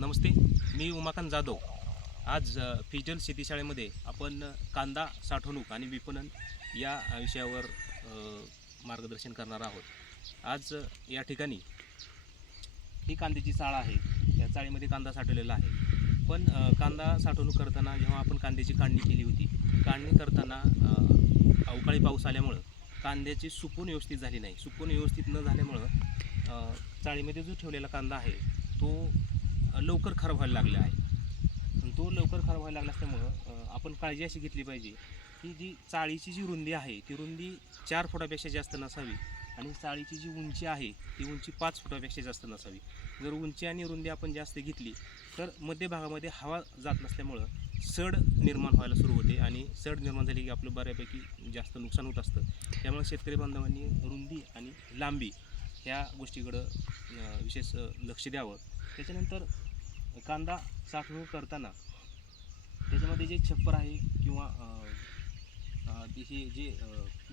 नमस्ते मी उमाकांत जाधव. आज फिजल शेतीशाळेमध्ये आपण कांदा साठवणूक आणि विपणन या विषयावर मार्गदर्शन करणार आहोत. आज या ठिकाणी ही कांद्याची चाळ आहे. या चाळीमध्ये कांदा साठवलेला आहे. पण कांदा साठवणूक करताना जेव्हा आपण कांद्याची काढणी केली होती काढणी करताना अवकाळी पाऊस आल्यामुळं कांद्याची सुकून व्यवस्थित झाली नाही. सुकून व्यवस्थित न झाल्यामुळं चाळीमध्ये जो ठेवलेला कांदा आहे तो लवकर खराब व्हायला लागला आहे. तो लवकर खराब व्हायला लागला असल्यामुळं आपण काळजी अशी घेतली पाहिजे की जी चाळीची जी रुंदी आहे ती रुंदी चार फुटापेक्षा जास्त नसावी आणि चाळीची जी उंची आहे ती उंची पाच फुटापेक्षा जास्त नसावी. जर उंची आणि रुंदी आपण जास्त घेतली तर मध्यभागामध्ये हवा जात नसल्यामुळं सड निर्माण व्हायला सुरू होते आणि सड निर्माण झाली की आपलं बऱ्यापैकी जास्त नुकसान होत असतं. त्यामुळे शेतकरी बांधवांनी रुंदी आणि लांबी ह्या गोष्टीकडं विशेष लक्ष द्यावं. त्याच्यानंतर कांदा साठवणूक करताना त्याच्यामध्ये जे छप्पर आहे किंवा अ, जी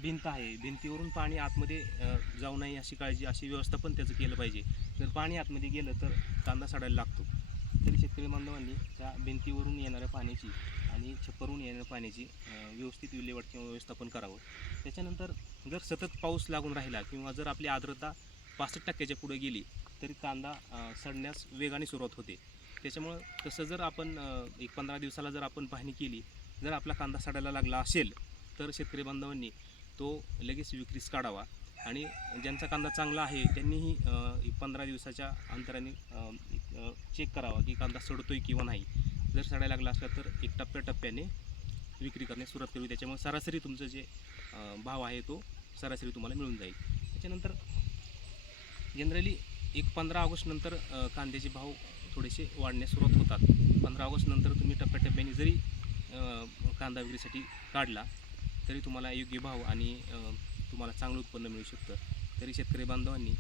भिंत आहे भिंतीवरून पाणी आतमध्ये जाऊ नये अशी काळजी अशी व्यवस्था पण त्याचं केलं पाहिजे. जर पाणी आतमध्ये गेलं तर कांदा सडायला लागतो. तरी शेतकरी बांधवांनी त्या भिंतीवरून येणाऱ्या पाण्याची आणि छप्परवरून येणाऱ्या पाण्याची व्यवस्थित विल्हेवाट किंवा व्यवस्थापन करावं. त्याच्यानंतर जर सतत पाऊस लागून राहिला किंवा जर आपली आर्द्रता पासष्ट टक्क्याच्या पुढे गेली तरी कांदा सडण्यास वेगाने सुरुवात होते. त्याच्यामुळं तसं जर आपण एक पंधरा दिवसाला जर आपण पाहणी केली जर आपला कांदा सडायला लागला असेल तर शेतकरी बांधवांनी तो लगेच विक्रीस काढावा. आणि ज्यांचा कांदा चांगला आहे त्यांनीही एक पंधरा दिवसाच्या अंतराने चेक करावा की कांदा सडतोय किंवा नाही. जर सडायला लागला असला तर एक टप्प्याटप्प्याने विक्री करण्यास सुरुवात करावी त्याच्यामुळे सरासरी तुमचं जे भाव आहे तो सरासरी तुम्हाला मिळून जाईल. त्याच्यानंतर जनरली एक पंधरा ऑगस्टनंतर कांद्याचे भाव थोडेसे वाढण्यास सुरुवात होतात. पंधरा ऑगस्ट नंतर तुम्ही टप्प्याटप्प्याने जरी कांदा विक्रीसाठी काढला तरी तुम्हाला योग्य भाव आणि तुम्हाला चांगलं उत्पन्न मिळू शकतं. तरी शेतकरी बांधवांनी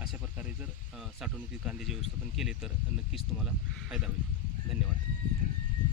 अशा प्रकारे जर साठवणुकीत कांद्याचे व्यवस्थापन केले तर नक्कीच तुम्हाला फायदा होईल. धन्यवाद.